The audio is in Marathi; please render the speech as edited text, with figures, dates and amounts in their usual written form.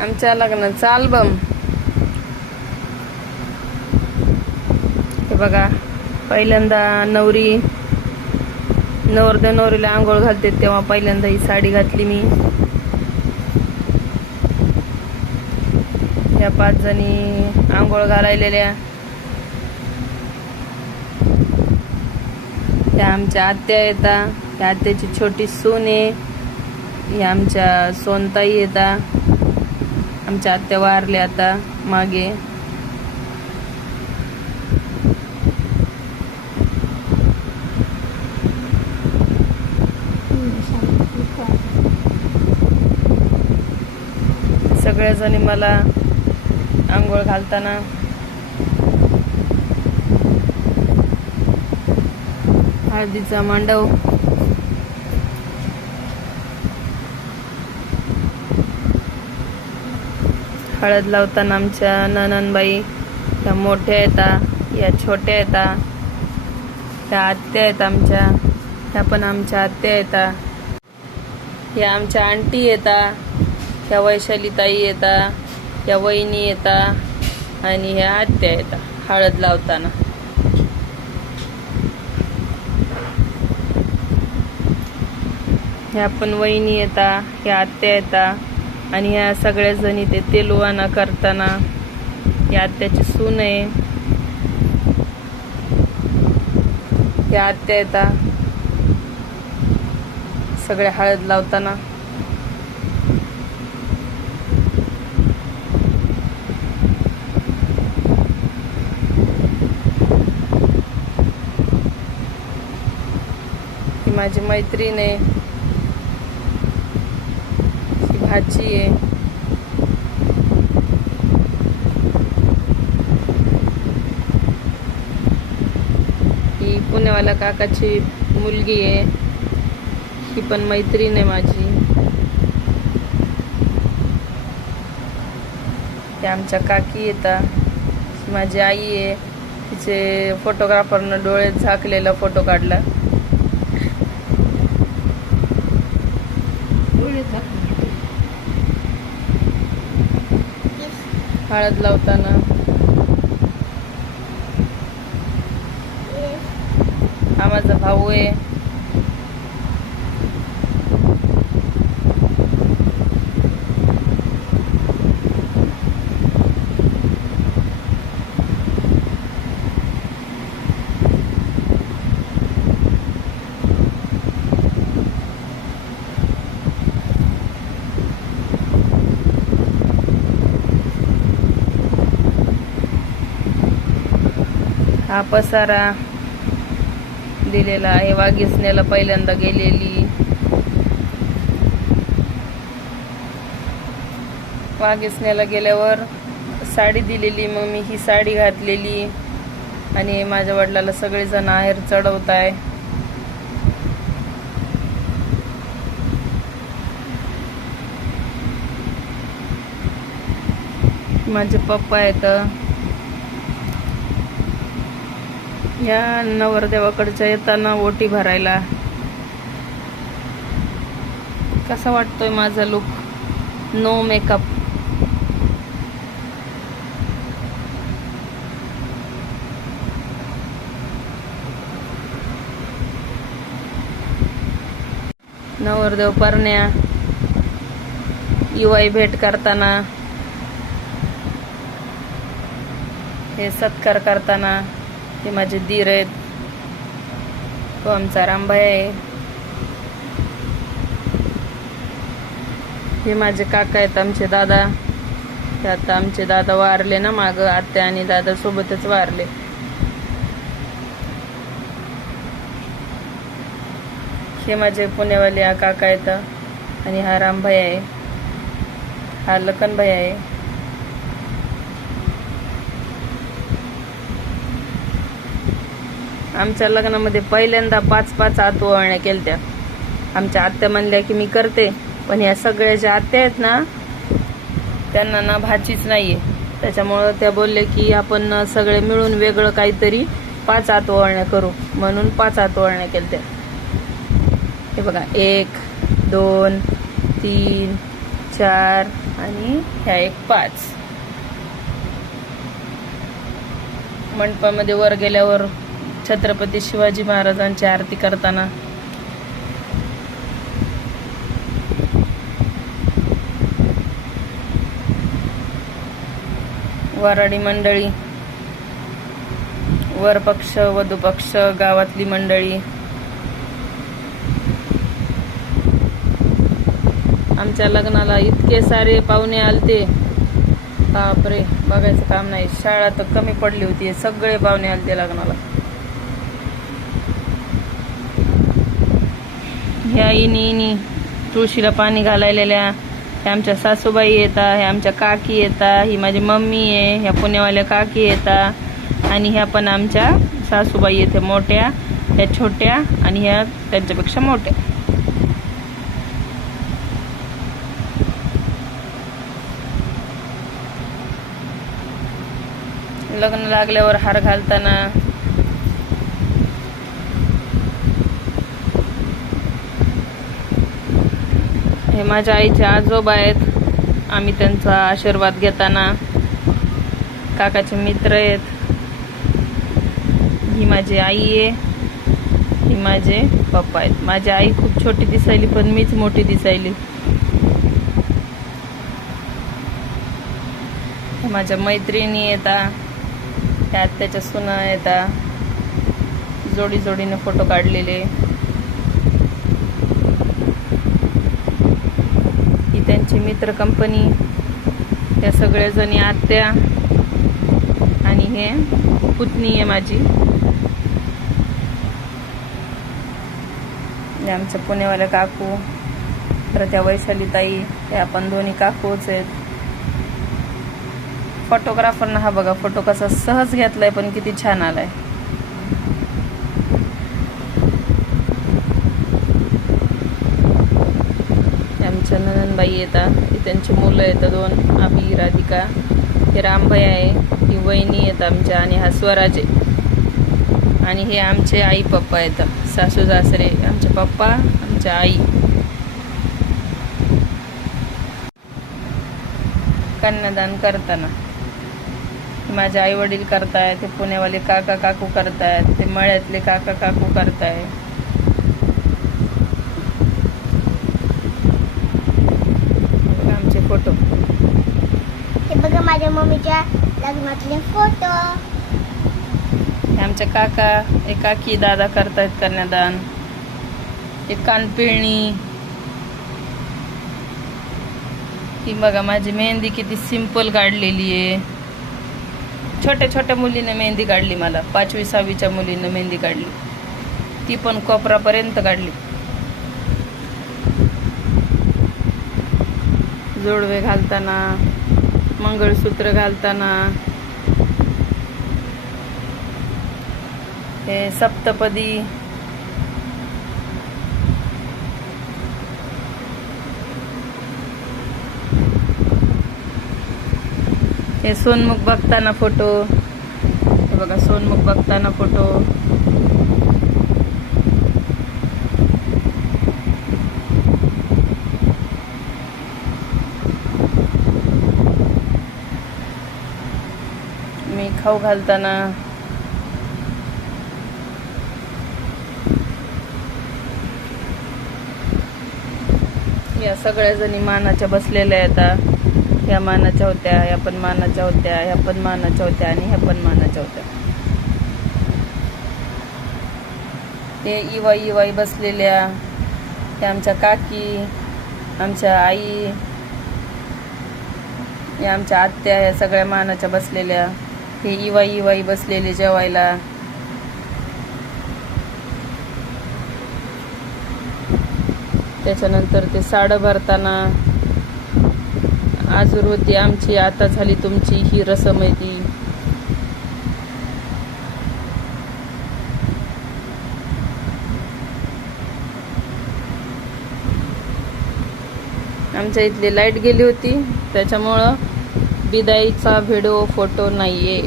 आमच्या लग्नाचा अल्बम. हे बघा, पहिल्यांदा नवरदेव नवरीला आंघोळ घालते तेव्हा पहिल्यांदा ही साडी घातली मी. या 5 जणी आंघोळ घालायलेल्या. त्या आमच्या आत्या येतात. त्या आत्याची छोटी सून आहे. ही आमच्या सोनताई येतात. आमच्या आत्या वारल्या आता मागे. सगळ्याजणी मला आंघोळ घालताना हळदीचा मांडव. हळद लावताना आमच्या ननंदबाई त्या मोठ्या येतात, या छोट्या येतात. त्या आत्या आहेत आमच्या, त्या पण आमच्या आत्या येतात. या आमच्या आंटी येतात, ह्या वैशालीताई येतात, ह्या वहिनी येतात आणि ह्या आत्या येतात हळद लावताना. ह्या पण वहिनी येतात, ह्या आत्या येतात आणि ह्या सगळ्या जणी ते तेलवाना करताना. या आत्याची सून आहे, ह्या आत्या येतात सगळ्या हळद लावताना. ही माझी मैत्रीण आहे, ही भाची आहे. ही पुण्यावाल्या काकाची मुलगी आहे, ही पण मैत्रीण आहे माझी. त्या आमच्या काकी येतात. ही माझी आई आहे, तिचे फोटोग्राफरनं डोळे झाकलेला फोटो काढला. हळद लावताना. हा माझा भाऊ आहे. हा पसारा दिलेला आहे. वाघिसण्याला पहिल्यांदा गेलेली. वाघिसण्याला गेल्यावर साडी दिलेली, मग मी ही साडी घातलेली आणि माझ्या वडिलाला सगळेजण आहेर चढवत आहे. माझे पप्पा आहेत. या नवरदेवाकडच्या येताना ओटी भरायला. कसा वाटतोय माझा लुक? No makeup. नवरदेव परण्या युवाई भेट करताना, हे सत्कार करताना. ते माझे दीर आहेत. तो आमचा रामभाई आहे. हे माझे काका आहेत, आमचे दादा. ते आता आमचे दादा वारले ना माग, आत्या आणि दादा सोबतच वारले. हे माझे पुण्यावाले काका आहेत आणि हा रामभाई आहे, हा लखनभाई आहे. आमच्या लग्नामध्ये पहिल्यांदा 5-5 आतवळण्या केलत्या. आमच्या आत्या म्हणल्या की मी करते, पण ह्या सगळ्या ज्या आत्या आहेत ना त्यांना ना भाचीच नाहीये. त्याच्यामुळं त्या बोलले की आपण सगळे मिळून वेगळं काहीतरी 5 आतवळण्या करू, म्हणून 5 आतवळण्या केलत्या. हे बघा, 1 2 3 4 आणि ह्या एक 5. मंडपामध्ये वर गेल्यावर छत्रपती शिवाजी महाराजांची आरती करताना वराडी मंडळी, वर पक्ष, वधू पक्ष, गावातली मंडळी. आमच्या लग्नाला इतके सारे पाहुणे आलते, बापरे, बघायचं काम नाही. शाळा तर कमी पडली होती, सगळे पाहुणे आलते लग्नाला. ह्या इनी तुळशीला पाणी घालायलेल्या ह्या आमच्या सासूबाई येतात, ह्या आमच्या काकी येतात, ही माझी मम्मी आहे, ह्या पुण्यावाल्या काकी येतात, आणि ह्या पण आमच्या सासूबाई येते मोठ्या, ह्या छोट्या आणि ह्या त्यांच्यापेक्षा मोठ्या. लग्न लागल्यावर हार घालताना हे माझ्या आईचे आजोबा आहेत, आम्ही त्यांचा आशीर्वाद घेताना. काकाचे मित्र आहेत. ही माझी आई आहे, ही माझे पप्पा आहेत. माझी आई खूप छोटी दिसायली, पण मीच मोठी दिसायली. माझ्या मैत्रिणी येतात, त्या आत्याच्या सुना येतात, जोडी जोडीने फोटो काढलेले. ही त्यांची मित्र कंपनी, त्या सगळ्याजणी आत्या, आणि हे पुतणी आहे माझी. आमच्या पुण्यावाल्या काकू, तर त्या वैशाली ताई, त्या आपण दोन्ही काकूच आहेत. फोटोग्राफरना हा बघा फोटो कसा सहज घेतलाय, पण किती छान आलाय. आमच्या ननंदबाई येतात, त्यांची मुलं येतात 2, अभि, राधिका. हे रामभाई आहे, ही वहिनी येत आमच्या, आणि हा स्वराज आहे. आणि हे आमचे आई पप्पा येतात, सासू सासरे, आमचे पप्पा, आमच्या आई. कन्यादान करताना माझे आई वडील करतायत, ते पुण्यावाले काका काकू करतायत, ते मळ्यातले काका काकू करतायत. आमचे फोटो हे बघा, माझ्या मम्मीच्या लग्नातले फोटो. आमच्या काका, एक काकी, दादा करतायत कन्यादान. एक कानपिळणी. ही बघा माझी मेहंदी किती सिंपल काढलेली आहे. छोट्या छोट्या मुलीने मेहंदी काढली, मला 5वी 6वीच्या मुलीने मेहंदी काढली, ती पण कोपरापर्यंत काढली. जोडवे घालताना, मंगळसूत्र घालताना, हे सप्तपदी. हे सोनमुख बघताना फोटो. हे बघा सोनमुख बघताना फोटो. मी खाऊ घालताना. या सगळ्या जणी मानाच्या बसलेल्या आहेत. ह्या मानाच्या होत्या, ह्या पण मानाच्या होत्या, ह्या पण मानाच्या होत्या, आणि ह्या पण मानाच्या होत्या. ते इवाई बसलेल्या, त्या आमच्या काकी, आमच्या आई, या आमच्या आत्या, ह्या सगळ्या मानाच्या बसलेल्या. हे इवाई बसलेले जेवायला. त्याच्यानंतर ते साडं भरताना. आजूर होती आमची, आता झाली तुमची, ही रसम आहे ती. आमच्या इथली लाईट गेली होती, त्याच्यामुळं बिदाईचा व्हिडिओ फोटो नाहीये.